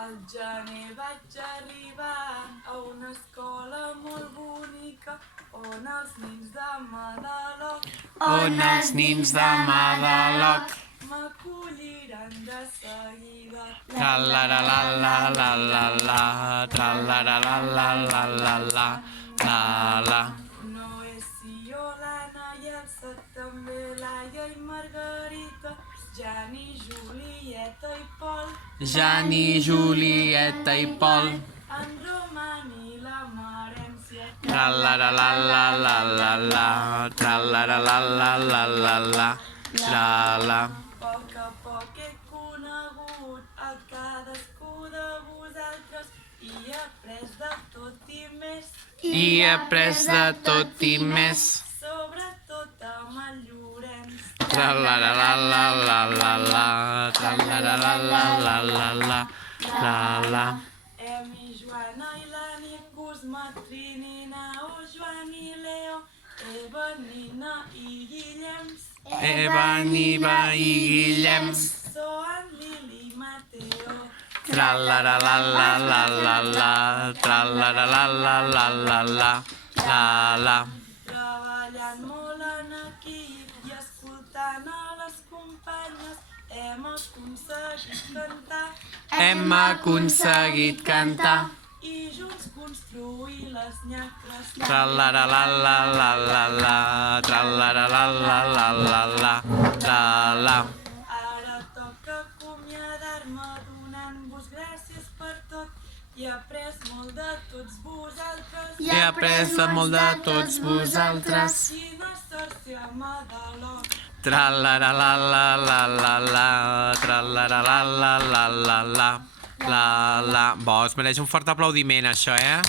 Al gener vaig arribar a una escola molt bonica on els nins de Madaloc m'acolliran de seguida. Tra-la-la-la-la-la-la-la, tra-la-la-la-la-la-la-la. No és jo, l'Anna i Elsa, també l'Aia i Margarita, Jani, Julieta i Pol, Jani, Julieta i Pol. en Roman i la Marència. Tra-la-la-la-la-la-la, tra-la-la-la-la-la-la-la, tra-la. A poc he conegut a cadascú de vosaltres i he après de tot i més, I he après de tot i més. sobretot amb el Llorenç. Tra-la-la-la-la-la-la, tra-la-la-la-la-la-la, tra-la. Emi, Joana i l'Anit, Guzmà, Trini, Nao, Joan i Leo, Eva, Nina i Guillems, Eva, Niva i Guillem. Soan, Lili i Mateo. Tra-la-la-la-la-la-la, tra-la-la-la-la-la-la, tra-la. Treballant molt en equip i escoltant a les companyes, hem aconseguit cantar Hem aconseguit cantar. i junts construir les nyacres. Tra-la-la-la-la-la-la, tra-la-la-la-la-la-la, tra-la. Ara toca acomiadar-me donant-vos gràcies per tot. He après molt de tots vosaltres. He après molt de tots vosaltres. Quina sort ser a Madaloc. Tra-la-la-la-la-la-la, tra-la-la-la-la-la-la, la-la. Bo, es mereix un fort aplaudiment, això, eh?